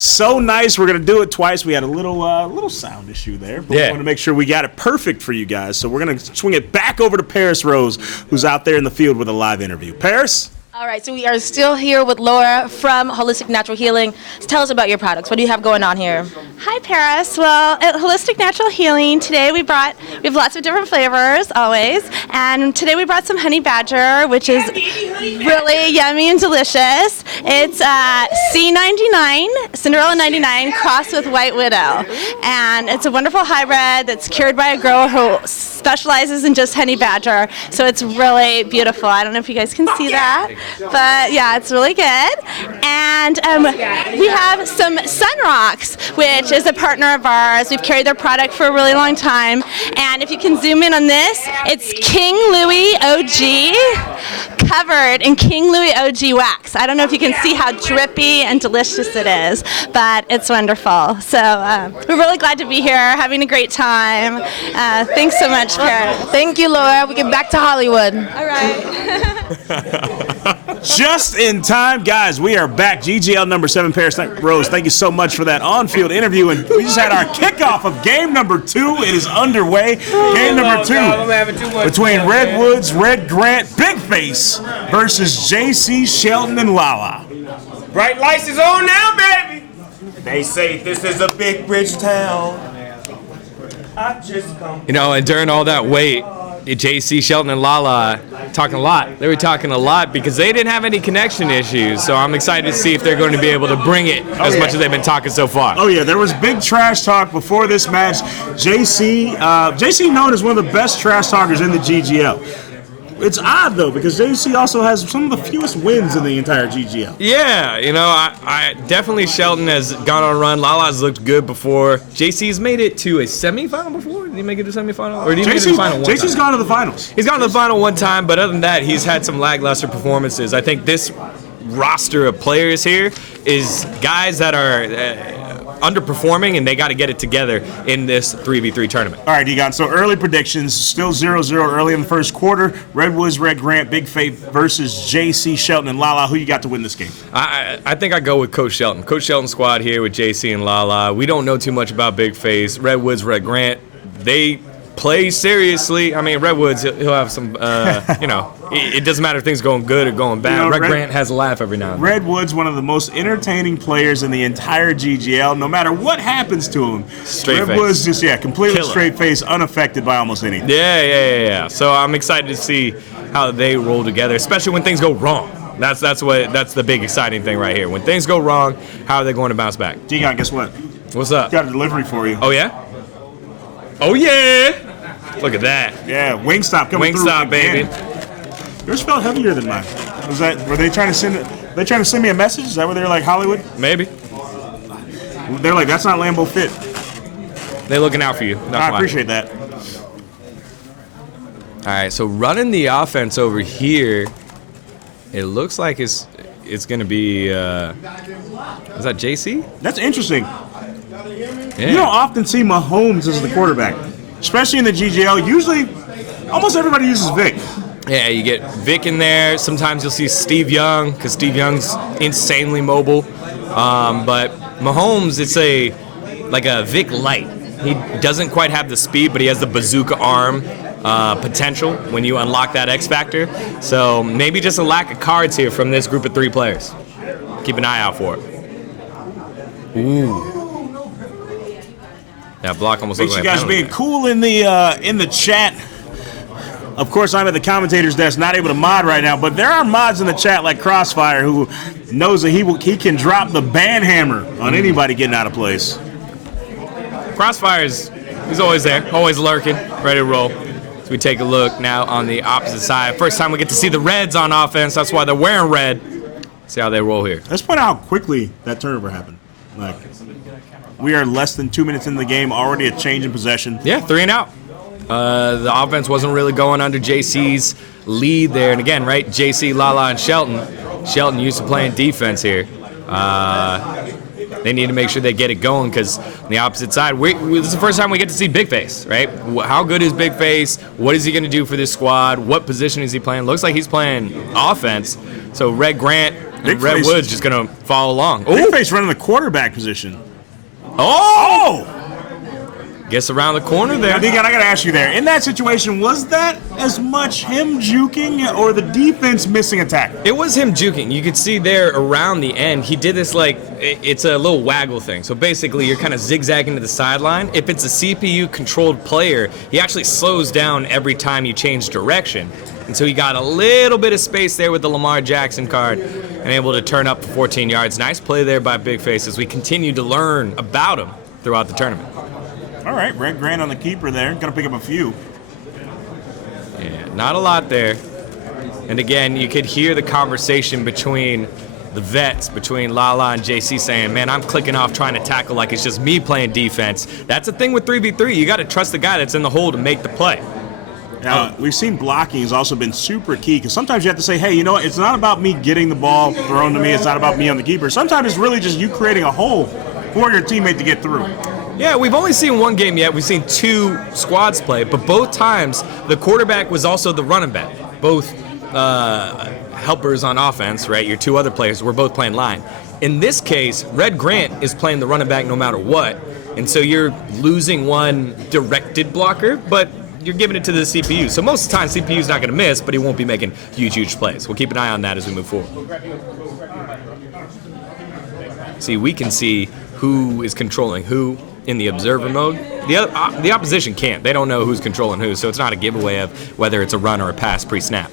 So nice. We're going to do it twice. We had a little sound issue there, but we want to make sure we got it perfect for you guys. So we're going to swing it back over to Paris Rose, who's out there in the field with a live interview. Paris? All right, so we are still here with Laura from Holistic Natural Healing. Tell us about your products. What do you have going on here? Hi, Paris. Well, at Holistic Natural Healing, today we have lots of different flavors, always. And today we brought some Honey Badger, which is really yummy and delicious. It's C99, Cinderella 99, crossed with White Widow. And it's a wonderful hybrid that's cured by a grower who specializes in just Honey Badger. So it's really beautiful. I don't know if you guys can see that. But yeah, it's really good. And we have some Sun Rocks, which is a partner of ours. We've carried their product for a really long time. And if you can zoom in on this, it's King Louis OG, covered in King Louis OG wax. I don't know if you can see how drippy and delicious it is, but it's wonderful. So we're really glad to be here, having a great time. Thanks so much, Karen. Thank you, Laura. We get back to Hollywood. All right. Just in time, guys. We are back. GGL number 7, Paris Rose. Thank you so much for that on-field interview. And we just had our kickoff of game number 2. It is underway. Game number 2 between Redwoods, Red Grant, Big Face versus JC, Sheldon, and Lala. Bright lights is on now, baby. They say this is a big rich town. I just come. You know, and during all that wait, JC, Sheldon, and Lala talking a lot. They were talking a lot because they didn't have any connection issues. So I'm excited to see if they're going to be able to bring it as much as they've been talking so far. Oh yeah, there was big trash talk before this match. JC known as one of the best trash talkers in the GGL. It's odd though because JC also has some of the fewest wins in the entire GGL. Yeah, you know, I definitely Sheldon has gone on a run. Lala's looked good before. JC's made it to a semifinal before. Did he make it to a semifinal? Or did he make it to the final one JC's time? Gone to the finals. He's gone to the final one time, but other than that, he's had some lackluster performances. I think this roster of players here is guys that are underperforming, and they got to get it together in this 3v3 tournament. All right, Egon, so early predictions, still 0-0 early in the first quarter. Redwoods, Red Grant, Big Faith versus JC, Sheldon, and Lala. Who you got to win this game? I think I go with Coach Sheldon. Coach Sheldon's squad here with JC and Lala. We don't know too much about Big Face. Redwoods, Red Grant, they play seriously. I mean, Redwoods, he'll have some, you know, it doesn't matter if things are going good or going bad. You know, Red Grant has a laugh every now and then. Redwood's one of the most entertaining players in the entire GGL. No matter what happens to him, straight Redwood's face. just, completely Killer. Straight face, unaffected by almost anything. Yeah. So I'm excited to see how they roll together, especially when things go wrong. That's the big exciting thing right here. When things go wrong, how are they going to bounce back? Degon, guess what? What's up? Got a delivery for you. Oh, yeah? Oh, yeah! Look at that. Yeah, Wingstop coming through. Wingstop, baby. Yours felt heavier than mine. Were they trying to send me a message? Is that where they're like Hollywood? Maybe. They're like, that's not Lambeau Fit. They're looking out for you. I appreciate that. All right, so running the offense over here, it looks like it's going to be, is that JC? That's interesting. Yeah. You don't often see Mahomes as the quarterback, especially in the GGL. Usually, almost everybody uses Vic. Yeah, you get Vic in there. Sometimes you'll see Steve Young because Steve Young's insanely mobile. But Mahomes, it's like a Vic light. He doesn't quite have the speed, but he has the bazooka arm potential when you unlock that X factor. So maybe just a lack of cards here from this group of 3 players. Keep an eye out for it. Ooh. That block almost looks like you guys being cool in the chat. Of course, I'm at the commentator's desk, not able to mod right now, but there are mods in the chat like Crossfire who knows that he can drop the ban hammer on anybody getting out of place. Crossfire's, he's always there, always lurking, ready to roll. So we take a look now on the opposite side. First time we get to see the Reds on offense. That's why they're wearing red. See how they roll here. Let's point out how quickly that turnover happened. Like, we are less than 2 minutes into the game, already a change in possession. Yeah, 3 and out. The offense wasn't really going under JC's lead there. And again, right, JC, Lala, and Sheldon. Sheldon used to playing defense here. They need to make sure they get it going because on the opposite side, this is the first time we get to see Big Face, right? How good is Big Face? What is he going to do for this squad? What position is he playing? Looks like he's playing offense. So Red Grant And Redwood's just going to follow along. Big Face running the quarterback position. Oh! Gets around the corner there. Now, Deacon, I got to ask you there. In that situation, was that as much him juking or the defense missing a tackle? It was him juking. You could see there around the end, he did this it's a little waggle thing. So basically, you're kind of zigzagging to the sideline. If it's a CPU-controlled player, he actually slows down every time you change direction. And so he got a little bit of space there with the Lamar Jackson card and able to turn up for 14 yards. Nice play there by Big Face as we continue to learn about him throughout the tournament. All right, Red Grant on the keeper there. Going to pick up a few. Yeah, not a lot there. And again, you could hear the conversation between the vets, between Lala and JC saying, man, I'm clicking off trying to tackle like it's just me playing defense. That's the thing with 3v3. You got to trust the guy that's in the hole to make the play. Now, we've seen blocking has also been super key because sometimes you have to say, hey, you know what? It's not about me getting the ball thrown to me. It's not about me on the keeper. Sometimes it's really just you creating a hole for your teammate to get through. Yeah, we've only seen one game yet. We've seen 2 squads play, but both times the quarterback was also the running back. Both helpers on offense, right? Your 2 other players were both playing line. In this case, Red Grant is playing the running back no matter what, and so you're losing one directed blocker, but you're giving it to the CPU. So most of the time, CPU's not going to miss, but he won't be making huge plays. We'll keep an eye on that as we move forward. See, we can see who is controlling who in the observer mode. The opposition can't. They don't know who's controlling who, so it's not a giveaway of whether it's a run or a pass pre-snap.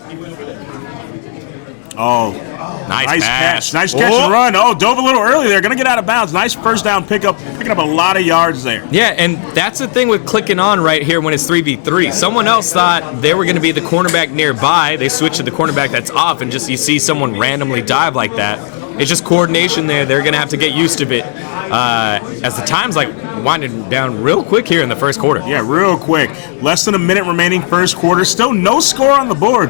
Oh, nice catch. Nice catch and run. Oh, dove a little early there. Going to get out of bounds. Nice first down picking up a lot of yards there. Yeah, and that's the thing with clicking on right here when it's 3v3. Someone else thought they were going to be the cornerback nearby. They switched to the cornerback that's off, and just you see someone randomly dive like that. It's just coordination there. They're going to have to get used to it as the time's winding down real quick here in the first quarter. Yeah, real quick. Less than a minute remaining first quarter. Still no score on the board.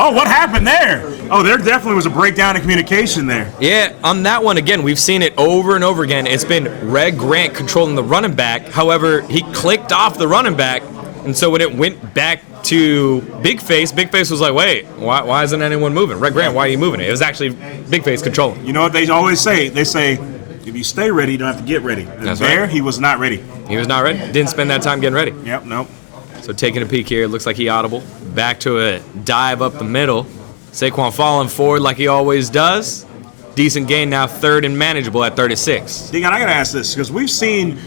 Oh, what happened there? Oh, there definitely was a breakdown in communication there. Yeah, on that one, again, we've seen it over and over again. It's been Red Grant controlling the running back. However, he clicked off the running back, and so when it went back to Big Face was like, wait, why isn't anyone moving? Red Grant, why are you moving it? It was actually Big Face controlling. You know what they always say? They say, if you stay ready, you don't have to get ready. And That's there, right. He was not ready. He was not ready. Didn't spend that time getting ready. Yep, nope. So taking a peek here, looks like he audible. Back to a dive up the middle. Saquon falling forward like he always does. Decent gain now, 3rd and manageable at 36. Deacon, I got to ask this because we've seen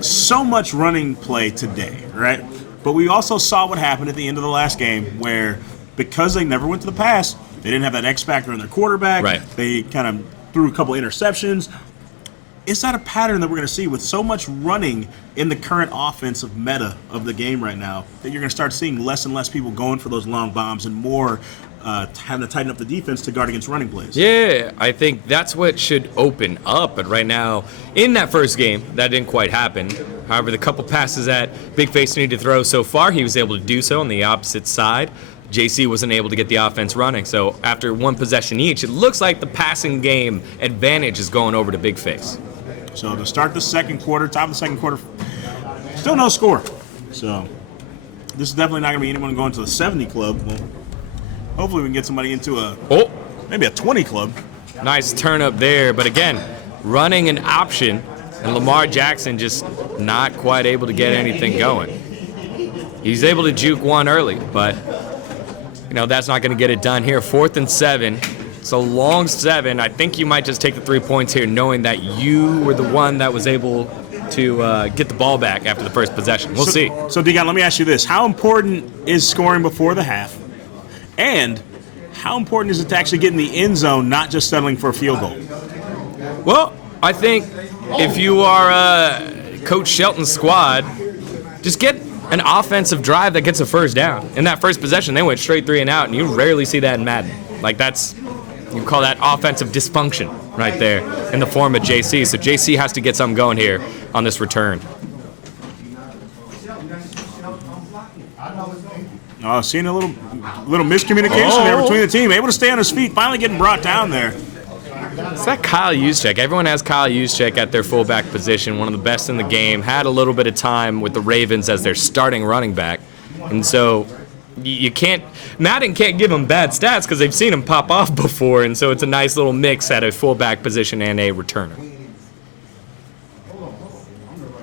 so much running play today, right? But we also saw what happened at the end of the last game where because they never went to the pass, they didn't have that X factor in their quarterback. Right. They kind of threw a couple interceptions. Is that a pattern that we're going to see with so much running in the current offensive meta of the game right now that you're going to start seeing less and less people going for those long bombs and more having to tighten up the defense to guard against running plays? Yeah, I think that's what should open up. But right now, in that first game, that didn't quite happen. However, the couple passes that Big Face needed to throw so far, he was able to do so on the opposite side. JC wasn't able to get the offense running. So after one possession each, it looks like the passing game advantage is going over to Big Face. So to start the second quarter, top of the second quarter, still no score. So this is definitely not going to be anyone going to the 70 club. Well, hopefully we can get somebody into maybe a 20 club. Nice turn up there, but again, running an option, and Lamar Jackson just not quite able to get anything going. He's able to juke one early, but that's not going to get it done here. 4th and 7. It's a long 7. I think you might just take the 3 points here, knowing that you were the one that was able to get the ball back after the first possession. We'll see. So, Deacon, let me ask you this. How important is scoring before the half? And how important is it to actually get in the end zone, not just settling for a field goal? Well, I think if you are Coach Shelton's squad, just get an offensive drive that gets a first down. In that first possession, they went straight 3 and out, and you rarely see that in Madden. You call that offensive dysfunction right there in the form of JC. So JC has to get something going here on this return. Seeing a little miscommunication there between the team. Able to stay on his feet, finally getting brought down there. It's that Kyle Juszczyk. Everyone has Kyle Juszczyk at their fullback position, one of the best in the game. Had a little bit of time with the Ravens as their starting running back. And so you can't, Madden can't give him bad stats because they've seen him pop off before, and so it's a nice little mix at a fullback position and a returner.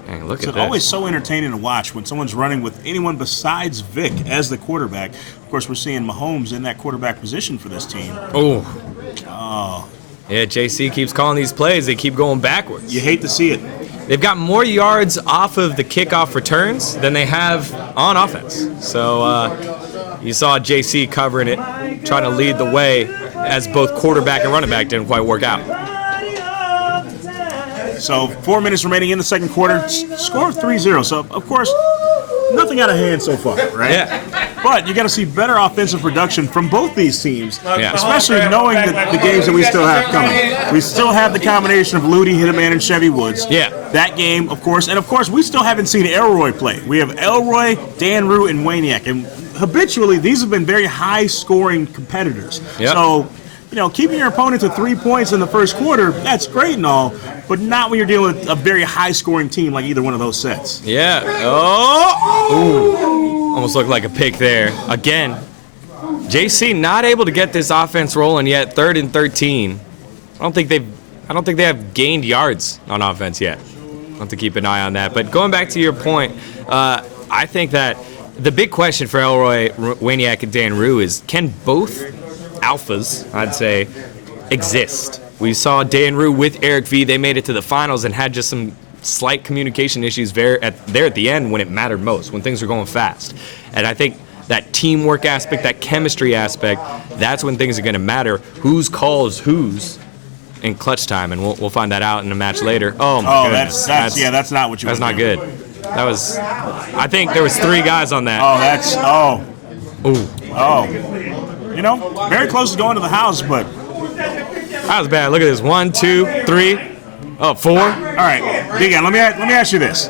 Dang, look at this. It's always so entertaining to watch when someone's running with anyone besides Vic as the quarterback. Of course, we're seeing Mahomes in that quarterback position for this team. Oh. Yeah, JC keeps calling these plays. They keep going backwards. You hate to see it. They've got more yards off of the kickoff returns than they have on offense. So you saw JC covering it, trying to lead the way as both quarterback and running back didn't quite work out. So 4 minutes remaining in the second quarter. Score of 3-0. So, of course, nothing out of hand so far, right? Yeah. But you got to see better offensive production from both these teams, Yeah. especially knowing the games that we still have coming. We still have the combination of Ludi, Hitman, and Chevy Woods. Yeah. That game, of course. And, of course, we still haven't seen Elroy play. We have Elroy, Dan Rue, and Waniak. And habitually, these have been very high-scoring competitors. Yep. So, keeping your opponent to 3 points in the first quarter, that's great and all, but not when you're dealing with a very high-scoring team like either one of those sets. Yeah. Oh! Ooh. Almost looked like a pick there. Again, JC not able to get this offense rolling yet. 3rd and 13. I don't think they have gained yards on offense yet. I'll have to keep an eye on that. But going back to your point, I think that the big question for Elroy, Waniak, and Dan Rue is, can both alphas, I'd say, exist? We saw Dan Rue with Eric V. They made it to the finals and had just some slight communication issues there at the end when it mattered most, when things were going fast. And I think that teamwork aspect, that chemistry aspect, that's when things are going to matter. Whose calls whose in clutch time, and we'll find that out in a match later. Oh my goodness. That's not what you. That's not good. That was. I think there was 3 guys on that. Very close to going to the house, but that was bad. Look at this. 1, 2, 3. 4. All right, Degan, let me ask you this.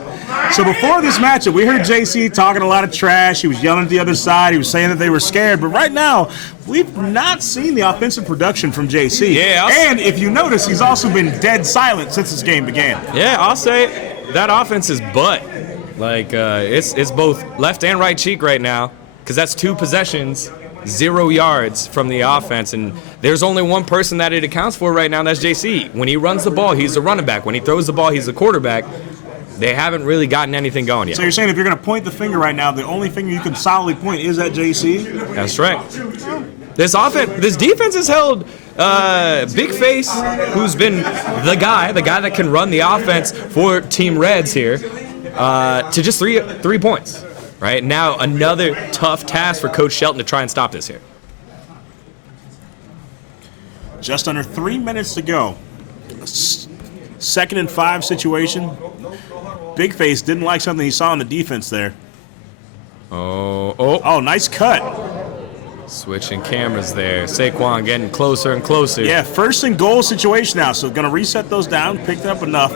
So before this matchup, we heard JC talking a lot of trash. He was yelling at the other side. He was saying that they were scared. But right now, we've not seen the offensive production from JC. Yeah. And if you notice, he's also been dead silent since this game began. Yeah, I'll say that offense is butt. Like, it's both left and right cheek right now, because that's 2 possessions, 0 yards from the offense, and there's only one person that it accounts for right now, and that's JC. When he runs the ball, he's a running back. When he throws the ball, he's a quarterback. They haven't really gotten anything going yet. So you're saying if you're going to point the finger right now, the only finger you can solidly point is at JC? That's right. This defense has held Big Face, who's been the guy that can run the offense for Team Reds here, to just three points. Right now, another tough task for Coach Shelton to try and stop this here. Just under 3 minutes to go. 2nd and 5 situation. Big Face didn't like something he saw in the defense there. Oh, nice cut. Switching cameras there. Saquon getting closer and closer. Yeah, 1st and goal situation now. So going to reset those down, picked up enough.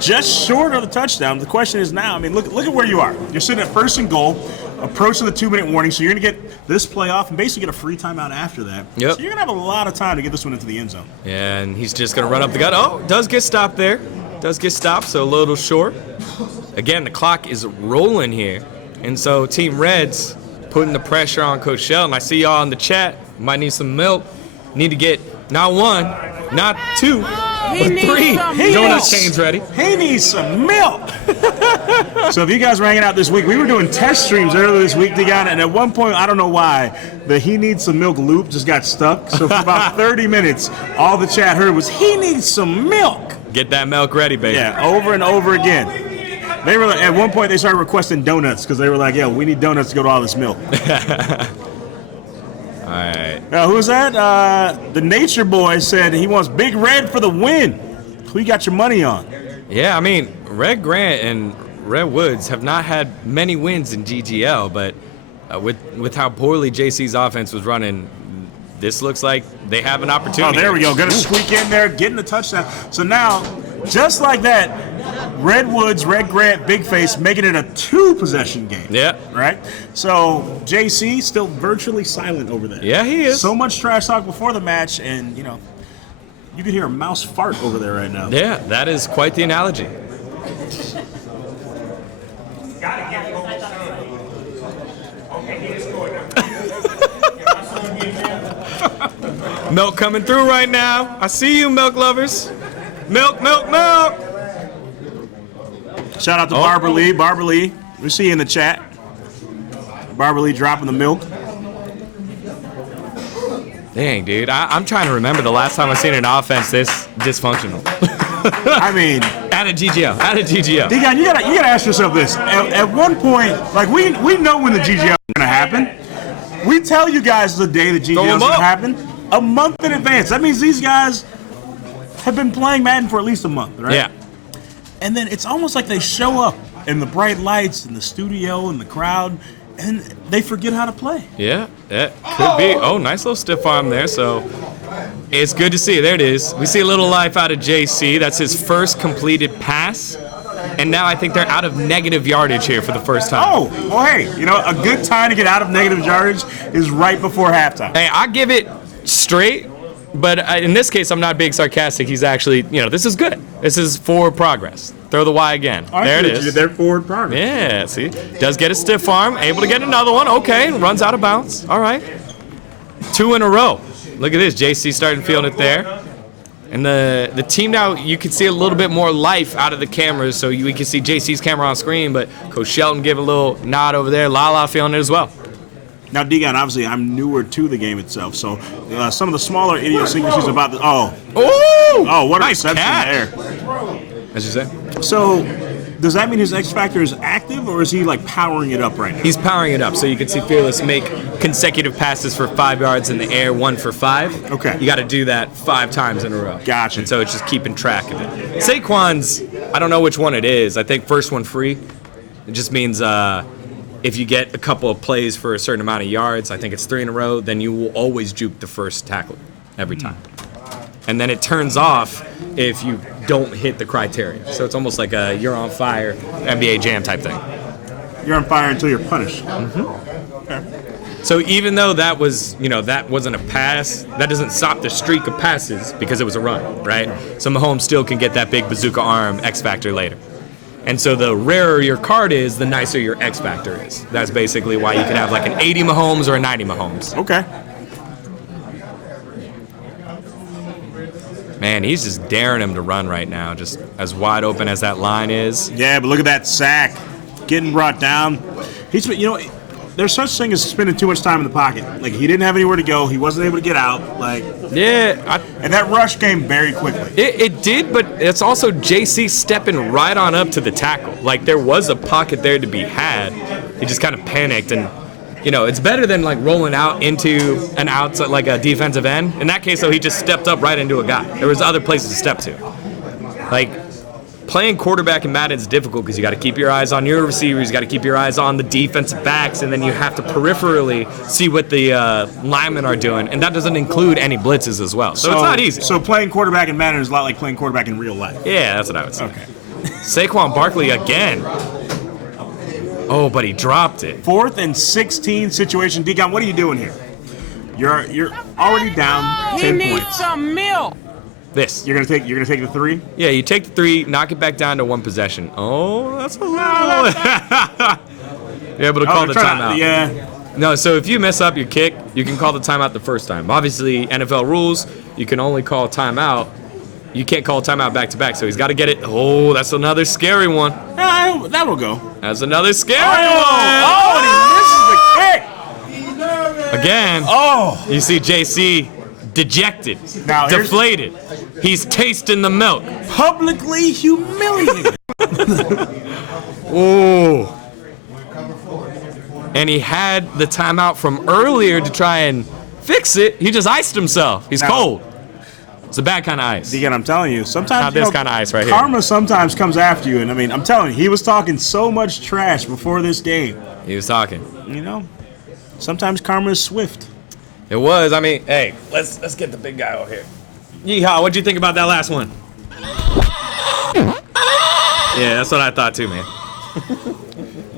Just short of the touchdown. The question is now, look at where you are. You're sitting at 1st and goal, approaching the 2-minute warning, so you're going to get this play off and basically get a free timeout after that. Yep. So you're going to have a lot of time to get this one into the end zone. Yeah, and he's just going to run up the gut. Oh, does get stopped there. Does get stopped, so a little short. Again, the clock is rolling here, and so Team Reds putting the pressure on Coach Sheldon. I see y'all in the chat. Might need some milk. Need to get not 1, not 2, but 3 donut chains ready. He needs some milk. So if you guys were hanging out this week, we were doing test streams earlier this week, Degan, and at one point, I don't know why, the he needs some milk loop just got stuck. So for about 30 minutes, all the chat heard was, he needs some milk. Get that milk ready, baby. Yeah, over and over again. They were at one point they started requesting donuts because they were like, "Yo, we need donuts to go to all this milk." All right. Who was that? The Nature Boy said he wants Big Red for the win. Who you got your money on? Yeah, Red Grant and Red Woods have not had many wins in GGL, but with how poorly JC's offense was running, this looks like they have an opportunity. Oh, there we go. Going to squeak in there, getting the touchdown. So now, just like that, Red Woods, Red Grant, Big Face making it a 2-possession game. Yeah. Right? So JC still virtually silent over there. Yeah, he is. So much trash talk before the match, and, you could hear a mouse fart over there right now. Yeah, that is quite the analogy. Milk coming through right now. I see you, milk lovers. Milk, milk, milk. Shout out to Barbara Lee. Barbara Lee, we see you in the chat. Barbara Lee dropping the milk. Dang, dude. I'm trying to remember the last time I seen an offense this dysfunctional. I mean, Out of GGL. Deacon, you gotta ask yourself this. At one point, like we know when the GGL is gonna happen. We tell you guys the day the GGL is gonna happen a month in advance. That means these guys have been playing Madden for at least a month, right? Yeah. And then it's almost like they show up in the bright lights in the studio and the crowd, and they forget how to play. Yeah, that could be. Oh, nice little stiff arm there. So it's good to see. There it is. We see a little life out of JC. That's his first completed pass. And now I think they're out of negative yardage here for the first time. Oh, well, hey, a good time to get out of negative yardage is right before halftime. Hey, I give it straight, but in this case, I'm not being sarcastic. He's actually, this is good. This is forward progress. Throw the Y again. There it is. They're forward progress. Yeah, see? Does get a stiff arm, able to get another one. Okay, runs out of bounds. All right. 2 in a row. Look at this. JC starting fielding it there. And the team now, you can see a little bit more life out of the cameras, so we can see JC's camera on screen, but Coach Sheldon give a little nod over there. Lala feeling it as well. Now, Deacon, obviously, I'm newer to the game itself, so some of the smaller idiosyncrasies about the... what nice a reception catch. there. As you say? So, does that mean his X Factor is active, or is he, powering it up right now? He's powering it up, so you can see Fearless make consecutive passes for 5 yards in the air, 1 for 5. Okay. You got to do that 5 times in a row. Gotcha. And so it's just keeping track of it. Saquon's, I don't know which one it is. I think first one free. It just means if you get a couple of plays for a certain amount of yards, I think it's 3 in a row, then you will always juke the first tackle every time. And then it turns off if you don't hit the criteria. So it's almost like a you're on fire NBA Jam type thing. You're on fire until you're punished. Okay. So even though that was, that wasn't a pass, that doesn't stop the streak of passes because it was a run, right? So Mahomes still can get that big bazooka arm X factor later. And so the rarer your card is, the nicer your X factor is. That's basically why you can have like an 80 Mahomes or a 90 Mahomes. Okay. Man, he's just daring him to run right now, just as wide open as that line is. Yeah, but look at that sack. Getting brought down. He's, there's such thing as spending too much time in the pocket. Like, he didn't have anywhere to go. He wasn't able to get out. And that rush came very quickly. It did, but it's also JC stepping right on up to the tackle. Like, there was a pocket there to be had. He just kind of panicked, and, it's better than, rolling out into an outside, like a defensive end. In that case, though, he just stepped up right into a guy. There was other places to step to. Playing quarterback in Madden is difficult because you got to keep your eyes on your receivers, you got to keep your eyes on the defensive backs, and then you have to peripherally see what the linemen are doing, and that doesn't include any blitzes as well. So it's not easy. So playing quarterback in Madden is a lot like playing quarterback in real life. Yeah, that's what I would say. Okay. Saquon Barkley again. Oh, but he dropped it. 4th and 16 situation. Deacon, what are you doing here? You're already down 10 points. He needs some milk. This. You're gonna take the 3? Yeah, you take the 3, knock it back down to 1 possession. Oh, that's a little. You're able to call the timeout. Yeah. No, so if you mess up your kick, you can call the timeout the first time. Obviously, NFL rules, you can only call timeout. You can't call timeout back to back, so he's got to get it. Oh, that's another scary one. That will go. That's another scary one. Oh, and he misses the kick. Again. Oh. You see JC dejected, deflated. He's tasting the milk. Publicly humiliated. Oh. And he had the timeout from earlier to try and fix it. He just iced himself. He's cold. It's a bad kind of ice. Deacon, I'm telling you, sometimes not this kind of ice right here. Karma sometimes comes after you, and I'm telling you, he was talking so much trash before this game. He was talking. Sometimes karma is swift. It was. Hey, let's get the big guy over here. Yeehaw! What'd you think about that last one? Yeah, that's what I thought too, man.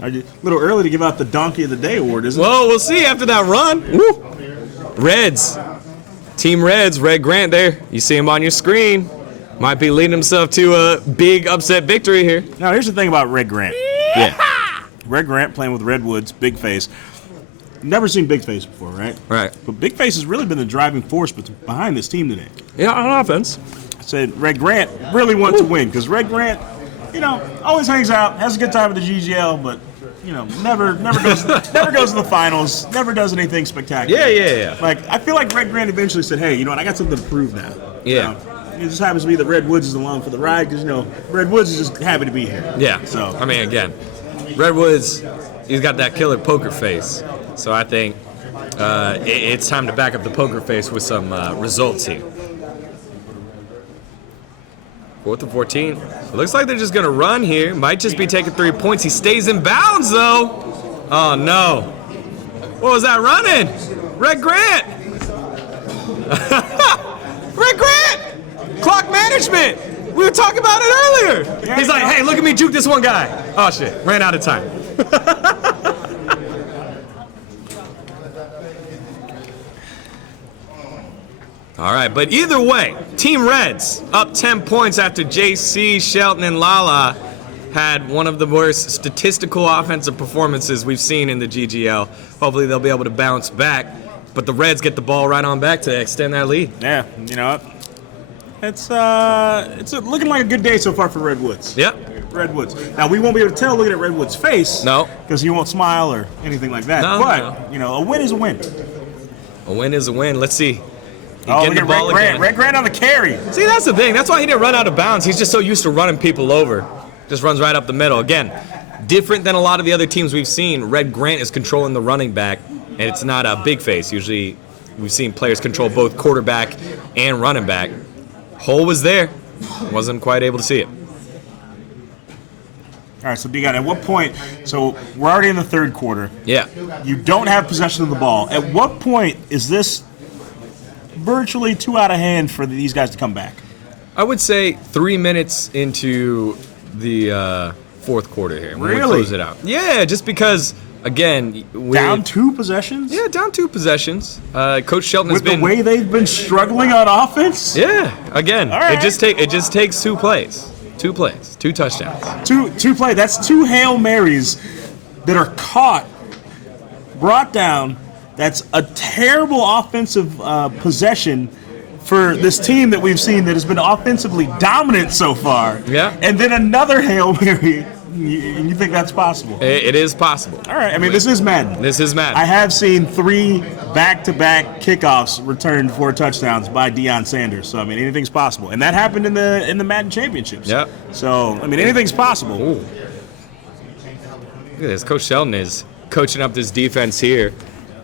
A little early to give out the Donkey of the Day award, isn't it? Well, we'll see after that run. Woo. Reds. Team Reds, Red Grant there. You see him on your screen. Might be leading himself to a big upset victory here. Now, here's the thing about Red Grant. Yeah. Red Grant playing with Redwoods, big face. never seen Big Face before, right? Right. But Big Face has really been the driving force behind this team today. Yeah, on offense. I said Red Grant really wants to win because Red Grant, always hangs out, has a good time at the GGL, but never goes to the finals, never does anything spectacular. Yeah. Like I feel like Red Grant eventually said, "Hey, I got something to prove now." Yeah. It just happens to be that Red Woods is along for the ride because Red Woods is just happy to be here. Yeah. So I mean, again, Red Woods, he's got that killer poker face. So I think it's time to back up the poker face with some results here. 4th and 14. It looks like they're just going to run here. Might just be taking 3 points. He stays in bounds, though. Oh, no. What was that running? Red Grant. Red Grant. Clock management. We were talking about it earlier. He's like, hey, look at me juke this one guy. Oh, shit. Ran out of time. All right, but either way, Team Reds up 10 points after JC, Sheldon, and Lala had one of the worst statistical offensive performances we've seen in the GGL. Hopefully they'll be able to bounce back, but the Reds get the ball right on back to extend that lead. Yeah, it's looking like a good day so far for Red Woods. Yep. Red Woods. Now we won't be able to tell looking at Red Woods' face. No. Because he won't smile or anything like that. No, but a win is a win. A win is a win. Let's see. Look at Red Grant. Red Grant on the carry. See, that's the thing. That's why he didn't run out of bounds. He's just so used to running people over. Just runs right up the middle. Again, different than a lot of the other teams we've seen. Red Grant is controlling the running back, and it's not a big face. Usually we've seen players control both quarterback and running back. Hole was there. Wasn't quite able to see it. All right, so D-God, at what point, so we're already in the third quarter. Yeah. You don't have possession of the ball. At what point is this virtually too out of hand for these guys to come back? I would say 3 minutes into the fourth quarter here. When Really? we close it out. Yeah, just because, again, down 2 possessions? Yeah, down 2 possessions. Coach Sheldon has With been the way they've been struggling on offense? Yeah, again, All right. it just takes 2 plays. 2 plays, 2 touchdowns. Two play. That's 2 Hail Marys that are caught, brought down. That's a terrible offensive possession for this team that we've seen that has been offensively dominant so far. Yeah. And then another Hail Mary. You think that's possible? It is possible. All right. I mean, this is Madden. This is Madden. I have seen 3 back-to-back kickoffs returned for touchdowns by Deion Sanders. So I mean, anything's possible, and that happened in the Madden championships. Yep. So I mean, anything's possible. Ooh. Look at this. Coach Sheldon is coaching up this defense here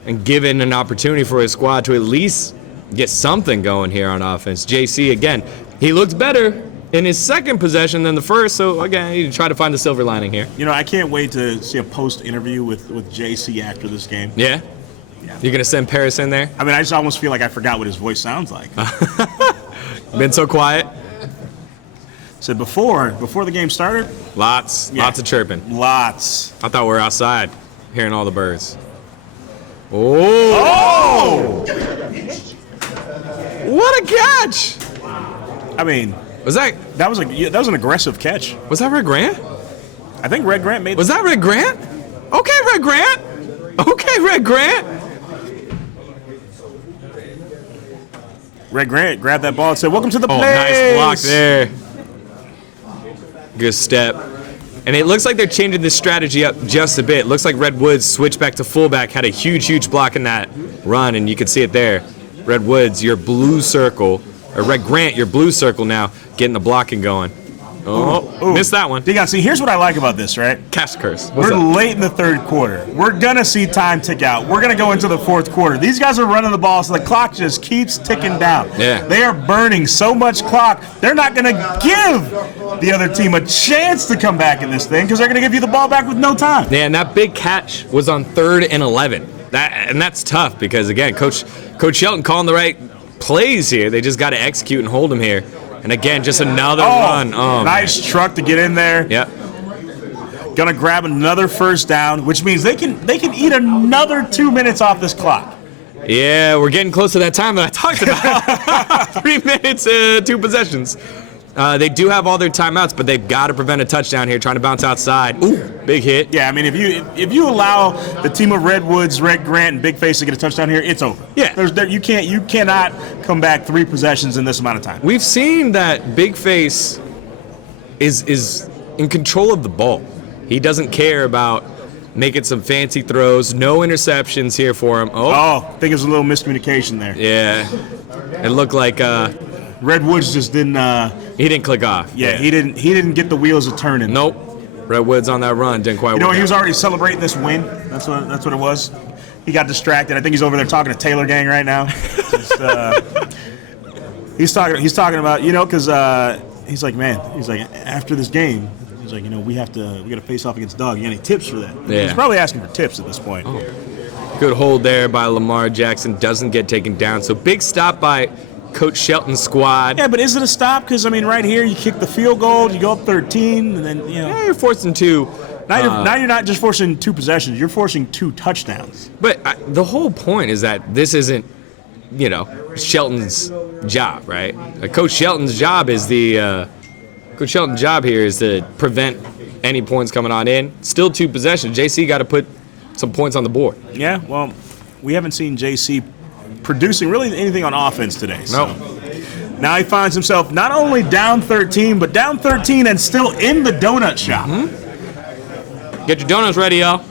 and giving an opportunity for his squad to at least get something going here on offense. JC, again, he looked better in his second possession than the first, so again, you try to find the silver lining here. I can't wait to see a post-interview with JC after this game. Yeah? You're going to send Paris in there? I mean, I just almost feel like I forgot what his voice sounds like. Been so quiet? Said before the game started? Lots of chirping. Lots. I thought we were outside hearing all the birds. Oh! What a catch! I mean, that was an aggressive catch. Was that Red Grant? I think Red Grant made. Was that Red Grant? Okay, Red Grant. Okay, Red Grant. Red Grant grabbed that ball and said, "Welcome to the place." Nice block there. Good step. And it looks like they're changing this strategy up just a bit. It looks like Red Woods switched back to fullback, had a huge block in that run, and you can see it there. Red Woods, your blue circle, or Red Grant, your blue circle now, getting the blocking going. Oh, missed that one. Digon, see, here's what I like about this, right? Cash curse. What's We're up? late in the third quarter. We're going to see time tick out. We're going to go into the fourth quarter. These guys are running the ball, so the clock just keeps ticking down. Yeah. They are burning so much clock, they're not going to give the other team a chance to come back in this thing because they're going to give you the ball back with no time. Yeah, and that big catch was on 3rd and 11. That's tough because, again, Coach Sheldon calling the right plays here. They just got to execute and hold him here. And again, just another run. Oh, nice truck to get in there. Yep. Gonna grab another first down, which means they can eat another 2 minutes off this clock. Yeah, we're getting close to that time that I talked about. 3 minutes, 2 possessions. They do have all their timeouts, but they've got to prevent a touchdown here, trying to bounce outside. Ooh, big hit. Yeah, I mean, if you allow the team of Redwoods, Red Grant, and Big Face to get a touchdown here, it's over. Yeah. You cannot come back 3 possessions in this amount of time. We've seen that Big Face is in control of the ball. He doesn't care about making some fancy throws. No interceptions here for him. Oh, I think it was a little miscommunication there. Yeah. It looked like Redwoods just didn't. he didn't click off. Yeah, he didn't get the wheels a turning. Nope. Redwoods on that run didn't quite work He was out. already celebrating this win. That's what it was. He got distracted. I think he's over there talking to Taylor Gang right now. He's talking about, because he's like, man, after this game, he's like, we got to face off against Dog. You got any tips for that? Yeah. He's probably asking for tips at this point. Oh. Good hold there by Lamar Jackson. Doesn't get taken down. So big stop by Coach Shelton's squad. Yeah, but is it a stop? Because, right here, you kick the field goal, you go up 13, and then, Yeah, you're forcing 2. Now you're not just forcing 2 possessions, you're forcing 2 touchdowns. But the whole point is that this isn't, Shelton's job, right? Coach Shelton's job is Coach Shelton's job here is to prevent any points coming on in. Still 2 possessions. JC got to put some points on the board. Yeah, well, we haven't seen JC producing really anything on offense today. So. Nope. Now he finds himself not only down 13, but down 13 and still in the donut shop. Mm-hmm. Get your donuts ready, y'all.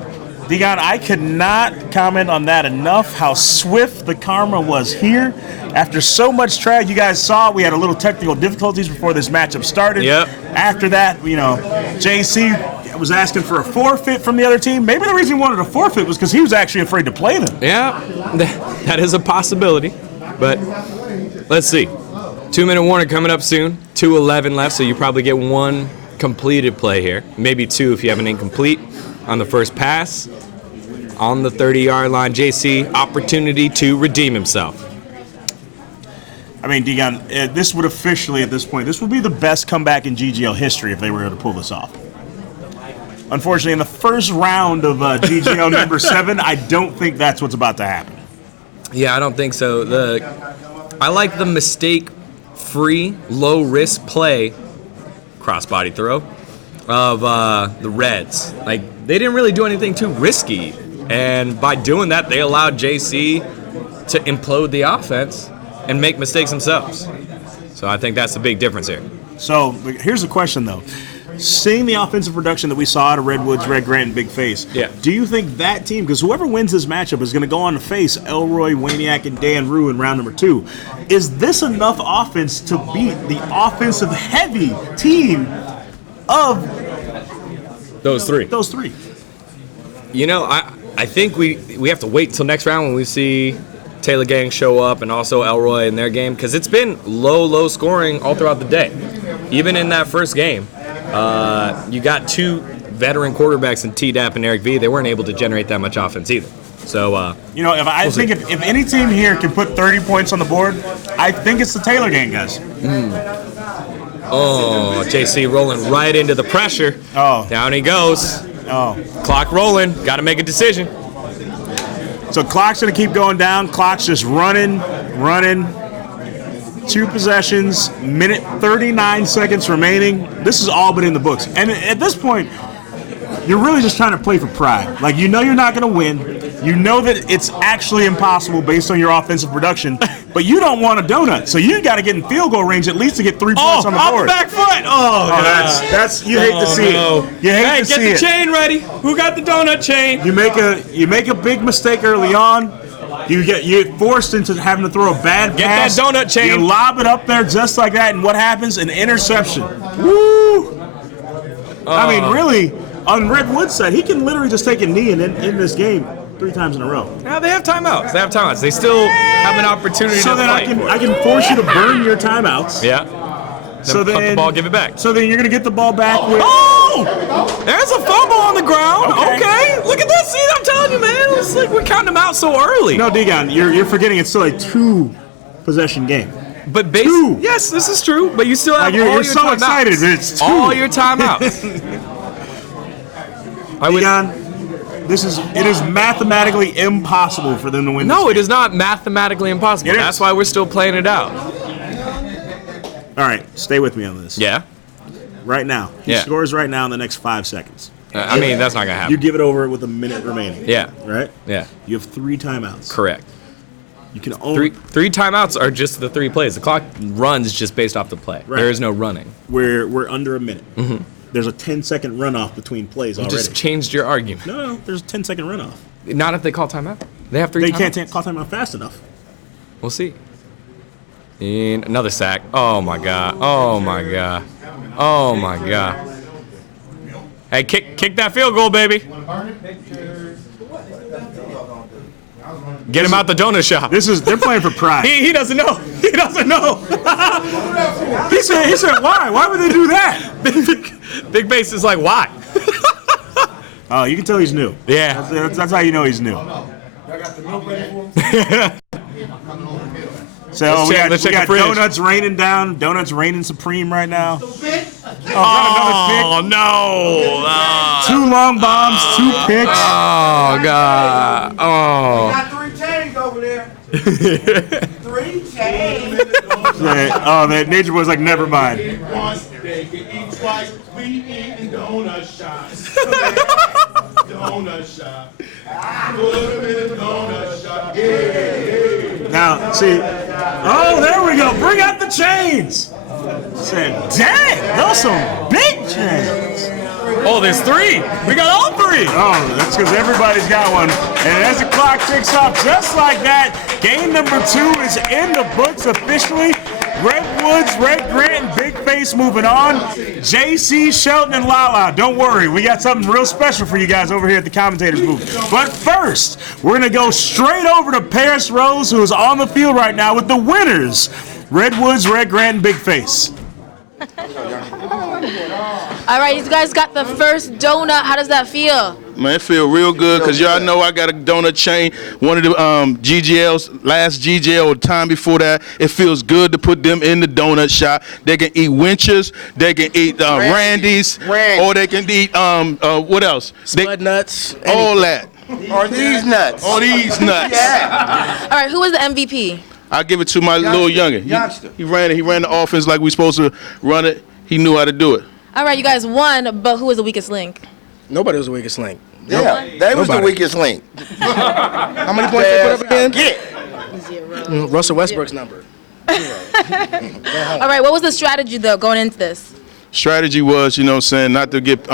Degon, I could not comment on that enough, how swift the karma was here. After so much trash, you guys saw we had a little technical difficulties before this matchup started. Yep. After that, JC was asking for a forfeit from the other team. Maybe the reason he wanted a forfeit was because he was actually afraid to play them. Yeah, that is a possibility. But let's see. 2-minute warning coming up soon. 2:11 left, so you probably get 1 completed play here. Maybe 2 if you have an incomplete on the first pass. On the 30-yard line, JC, opportunity to redeem himself. Degon, this would officially, at this point, this would be the best comeback in GGL history if they were able to pull this off. Unfortunately, in the first round of GGL number 7, I don't think that's what's about to happen. Yeah, I don't think so. I like the mistake-free, low-risk play, crossbody throw, of the Reds. Like, they didn't really do anything too risky. And by doing that, they allowed JC to implode the offense and make mistakes themselves. So I think that's the big difference here. So here's the question, though. Seeing the offensive production that we saw out of Redwoods, Red Grant, and Big Face, do you think that team, because whoever wins this matchup is going to go on to face Elroy, Waniak, and Dan Rue in round number 2, is this enough offense to beat the offensive-heavy team of those 3? Those 3. I think we have to wait until next round when we see Taylor Gang show up and also Elroy in their game, because it's been low scoring all throughout the day. Even in that first game, you got 2 veteran quarterbacks in T-Dap and Eric V. They weren't able to generate that much offense either. So, if any team here can put 30 points on the board, I think it's the Taylor Gang guys. Oh, JC rolling right into the pressure. Oh. Down he goes. Oh. Clock rolling. Got to make a decision. So clock's going to keep going down. Clock's just running. 2 possessions, minute 39 seconds remaining. This is all but in the books. And at this point, you're really just trying to play for pride. Like, you're not going to win. You know that it's actually impossible based on your offensive production, but you don't want a donut. So you got to get in field goal range at least to get 3 points on the board. Oh, back foot. Oh, that's you hate to see it. You hate to see it. Get the chain ready. Who got the donut chain? You make a big mistake early on. You get forced into having to throw a bad pass. Get that donut chain. You lob it up there just like that, and what happens? An interception. Woo! Really, on Redwood's side, he can literally just take a knee and end this game 3 times in a row. Now they have timeouts. They still have an opportunity so to then fight. I can force you to burn your timeouts. Yeah. So then punt the ball, give it back. So then you're gonna get the ball back with. Oh! There's a fumble on the ground. Okay. Look at that. See, I'm telling you, man. It's like we're counting them out so early. No, Degon, you're forgetting it's still a 2-possession game. But yes, this is true. But you still have all you're your so timeouts. excited, but it's 2. All your timeouts. Degon, it is mathematically impossible for them to win. No, it is not mathematically impossible. That's why we're still playing it out. All right, stay with me on this. Yeah. Right now. He scores right now in the next 5 seconds. I mean, that's not going to happen. You give it over with a minute remaining. Yeah. Right? Yeah. You have 3 timeouts. Correct. You can only... Three timeouts are just the 3 plays. The clock runs just based off the play. Right. There is no running. We're under a minute. Mm-hmm. There's a 10-second runoff between plays already. You just changed your argument. No, there's a 10-second runoff. Not if they call timeout. They have 3 timeouts. They can't call timeout fast enough. We'll see. And another sack. Oh, my God. Oh, my God. Oh, my God. Hey, kick that field goal, baby. Get him out the donut shop. They're playing for pride. He doesn't know. He doesn't know. he said, why? Why would they do that? Big Face is like, why? Oh, you can tell he's new. Yeah. That's how you know he's new. So we got donuts raining down. Donuts raining supreme right now. Oh, no. 2 long bombs, 2 picks. Oh, God. Oh. Got 3 chains over there. 3 chains. Oh, that Nature Boy's like, never mind. Eat once, they can eat twice. We eating donut shops. Donut shop. Put them in the donut shop. Yeah. Now, see. Oh, there we go. Bring out the chains. Said, dang, those some big chains. Oh, there's 3. We got all 3. Oh, that's because everybody's got one. And as the clock ticks off, just like that, game number 2 is in the books officially. Redwoods, Red Grant, and Big Face moving on. JC, Sheldon, and Lala. Don't worry, we got something real special for you guys over here at the commentators booth. But first, we're going to go straight over to Paris Rose, who is on the field right now with the winners. Redwoods, Red Grant, and Big Face. All right, you guys got the first donut. How does that feel? Man, it feel real good because y'all know I got a donut chain. One of the GGL's, last GGL or time before that. It feels good to put them in the donut shop. They can eat Winch's, they can eat Randy's, or they can eat, what else? Spud nuts. All that. Or these nuts. Or these nuts. Yeah. All right, who was the MVP? I give it to my little youngin. He ran the offense like we supposed to run it. He knew how to do it. All right, you guys won, but who was the weakest link? Nobody was the weakest link. Yeah, they was the weakest link. How many points they put up again? Yeah. 0. Russell Westbrook's number. 0. All right, what was the strategy, though, going into this? Strategy was, not to get,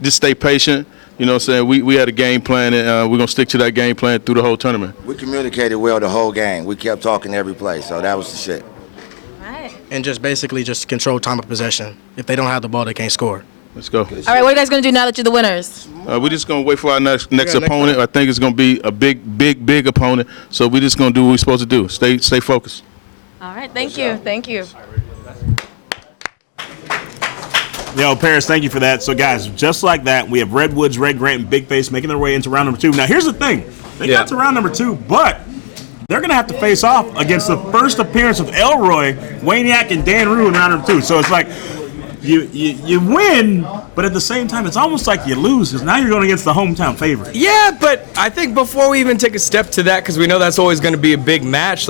just stay patient. We had a game plan, and we're going to stick to that game plan through the whole tournament. We communicated well the whole game. We kept talking every play, so that was the shit. All right. And just basically just control time of possession. If they don't have the ball, they can't score. Let's go. All right, what are you guys going to do now that you're the winners? We're just going to wait for our next opponent. I think it's going to be a big opponent. So we're just going to do what we're supposed to do. Stay focused. All right, thank you. Thank you. Yo, Paris, thank you for that. So, guys, just like that, we have Redwoods, Red Grant, and Big Face making their way into round number 2. Now, here's the thing. They got to round number 2, but they're going to have to face off against the first appearance of Elroy, Waniac, and Dan Rue in round number 2. So it's like you win, but at the same time, it's almost like you lose because now you're going against the hometown favorite. Yeah, but I think before we even take a step to that, because we know that's always going to be a big match,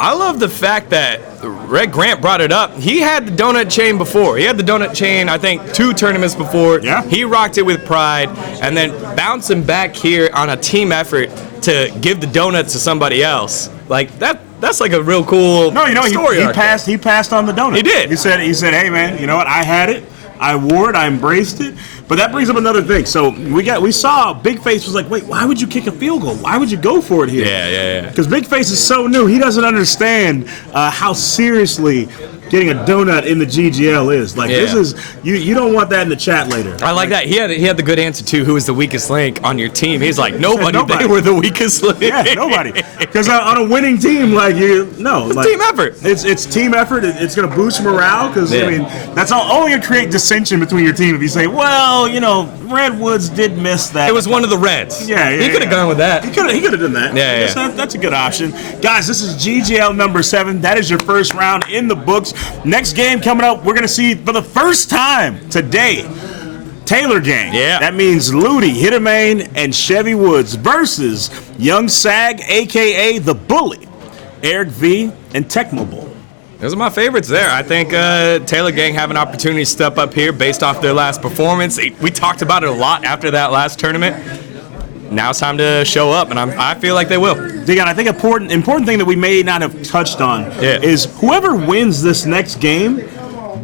I love the fact that Red Grant brought it up. He had the donut chain before. He had the donut chain, I think, 2 tournaments before. Yeah. He rocked it with pride, and then bouncing back here on a team effort to give the donut to somebody else. That's like a real cool story. He passed on the donut. He did. He said, hey man, you know what? I had it. I wore it. I embraced it. But that brings up another thing. So we saw Big Face was like, wait, why would you kick a field goal? Why would you go for it here? Yeah. Because Big Face is so new. He doesn't understand how seriously getting a donut in the GGL is. This is you don't want that in the chat later. I like that. He had the good answer too. Who was the weakest link on your team? He's like nobody. They were the weakest link. Yeah, nobody. Because on a winning team, it's team effort. It's team effort. It's going to boost morale because that's only going to create dissension between your team if you say, well, Redwoods did miss that. It was one of the Reds. Yeah. He could have gone with that. He could have done that. Yeah. That's a good option, guys. This is GGL number 7. That is your first round in the books. Next game coming up, we're going to see for the first time today, Taylor Gang. Yeah. That means Ludi, Hittermain, and Chevy Woods versus Young Sag, a.k.a. The Bully, Eric V, and Tecmo Bowl. Those are my favorites there. I think Taylor Gang have an opportunity to step up here based off their last performance. We talked about it a lot after that last tournament. Now it's time to show up, and I feel like they will. Digon, I think important thing that we may not have touched on is whoever wins this next game,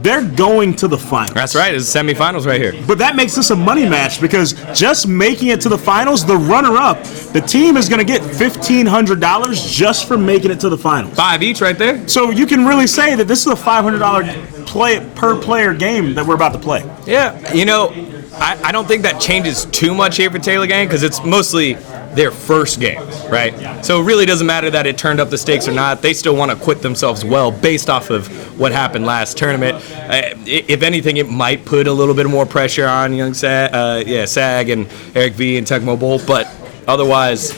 they're going to the finals. That's right. It's semifinals right here. But that makes this a money match because just making it to the finals, the runner-up, the team is going to get $1,500 just for making it to the finals. 5 each right there. So you can really say that this is a $500 per player game that we're about to play. Yeah. You know, I don't think that changes too much here for Taylor Gang because it's mostly their first game, right? So it really doesn't matter that it turned up the stakes or not. They still want to acquit themselves well based off of what happened last tournament. If anything, it might put a little bit more pressure on young Sag and Eric V and Tecmo Bowl, but otherwise,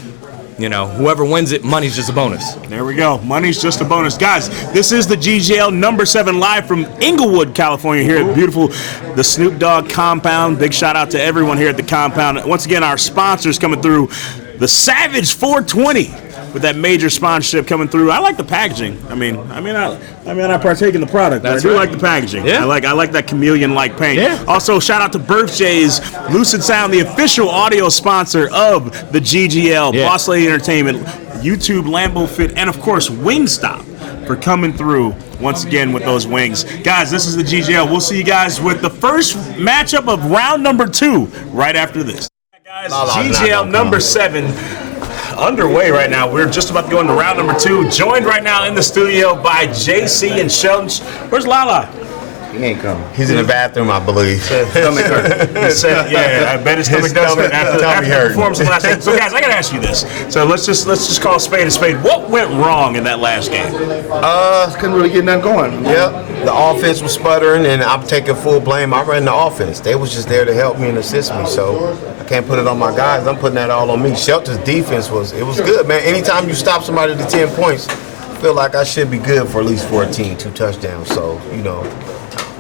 you know, whoever wins it, money's just a bonus. There we go. Money's just a bonus. Guys, this is the GGL number 7 live from Inglewood, California here at beautiful the Snoop Dogg compound. Big shout out to everyone here at the compound. Once again, our sponsors coming through. The Savage 420 with that major sponsorship coming through. I like the packaging. I partake in the product. But I do like the packaging. Yeah. I like that chameleon-like paint. Yeah. Also, shout out to Birthdays, Lucid Sound, the official audio sponsor of the GGL, Boss Lady Entertainment, YouTube, Lambeau Fit, and of course Wingstop for coming through once again with those wings. Guys, this is the GGL. We'll see you guys with the first matchup of round number 2 right after this. Guys, GGL number 7 underway right now. We're just about to go into round number 2. Joined right now in the studio by JC and Sheldon. Where's Lala? He ain't coming. He's in the bathroom, I believe. Stomach hurt. He said, yeah, I bet his stomach does hurt after the performance of the last game. So guys, I gotta ask you this. So let's just call a spade a spade. What went wrong in that last game? Couldn't really get nothing going. Yep. The offense was sputtering, and I'm taking full blame. I ran the offense. They was just there to help me and assist me. So I can't put it on my guys. I'm putting that all on me. Shelton's defense was good, man. Anytime you stop somebody to 10 points, I feel like I should be good for at least 14, 2 touchdowns. So, you know,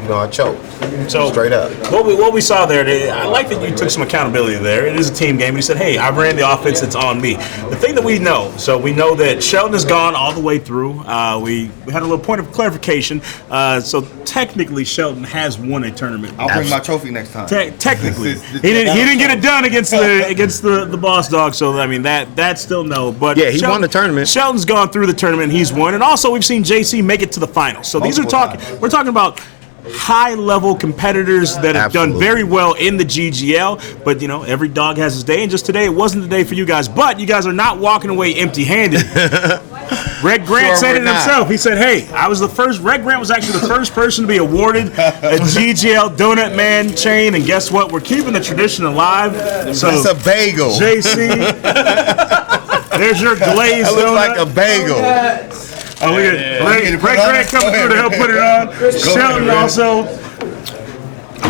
I choked. So straight up. What we saw there, I like that you took some accountability there. It is a team game. And you said, hey, I ran the offense, it's on me. The thing that we know, so we know that Sheldon has gone all the way through. We had a little point of clarification. So technically, Sheldon has won a tournament. I'll bring my trophy next time. Technically. he didn't get it done against the Boss Dog, so I mean that's still no. But yeah, he won the tournament. Sheldon's gone through the tournament, he's won. And also we've seen JC make it to the finals. So we're talking about high-level competitors that have done very well in the GGL, but you know, every dog has his day, and just today it wasn't the day for you guys, but you guys are not walking away empty-handed. Red Grant said it himself. He said, hey, Red Grant was actually the first person to be awarded a GGL Donut Man chain, and guess what? We're keeping the tradition alive. So it's a bagel. JC, there's your glazed donut. It looks like a bagel. Oh, look at Red Grant coming through to help put it on. Sheldon also.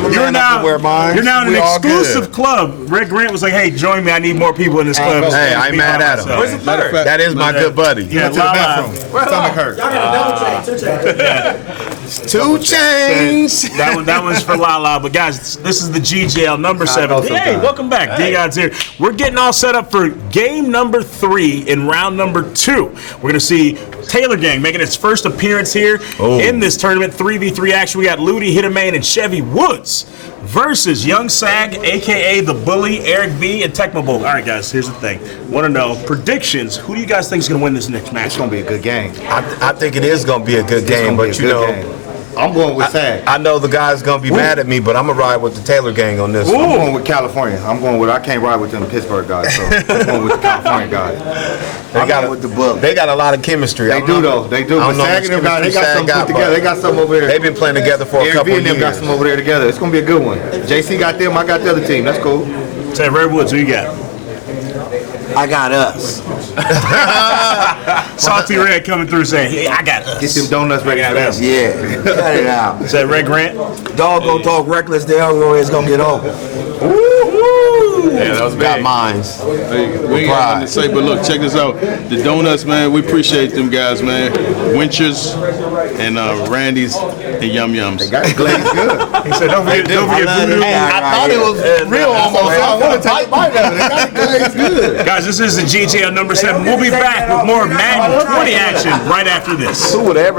You're now in an exclusive club. Red Grant was like, hey, join me. I need more people in this club. Hey, I ain't mad at him. Where's the third? That is my good buddy. Yeah, Lala. Stomach hurt. Y'all got a double chain. 2 chains. That one's for Lala. But guys, this is the GGL number 7. Hey, welcome back. Digon's here. We're getting all set up for game number 3 in round number 2. We're going to see Taylor Gang making its first appearance here in this tournament. 3v3 action. We got Ludi, Hitterman, and Chevy Woods versus Young Sag, a.k.a. The Bully, Eric V, and Tecmo Bowl. All right, guys, here's the thing. Want to know predictions. Who do you guys think is going to win this next match? It's going to be a good game. I think it is going to be a good game, but you know, I'm going with Sag. I know the guy's going to be mad at me, but I'm going to ride with the Taylor Gang on this one. I'm going with California. I can't ride with them Pittsburgh guys, so I'm going with the California guys. They got a lot of chemistry. They do, though. They do. But Sag and them guys, they got something put together. They got something over there. They've been playing together for a couple of years. Them got something over there together. It's going to be a good one. JC got them. I got the other team. That's cool. Say, Red Woods, who you got? I got us. Salty Red coming through saying, hey, I got us. Get them donuts ready for them. Yeah, cut it out. Is that Red Grant? Dog gonna talk reckless, the elbow is gonna get over. Yeah, that was big. Got mines. We ain't got nothing to say, but look, check this out. The donuts, man, we appreciate them guys, man. Winchers and Randy's and Yum Yums. They got it glazed good. He said, don't forget voodoo. I thought it was real almost. I want to take a bite of it. They got it glazed good. Guys, this is the GGL number 7. We'll be back with more Madden 20 action right after this. Who would ever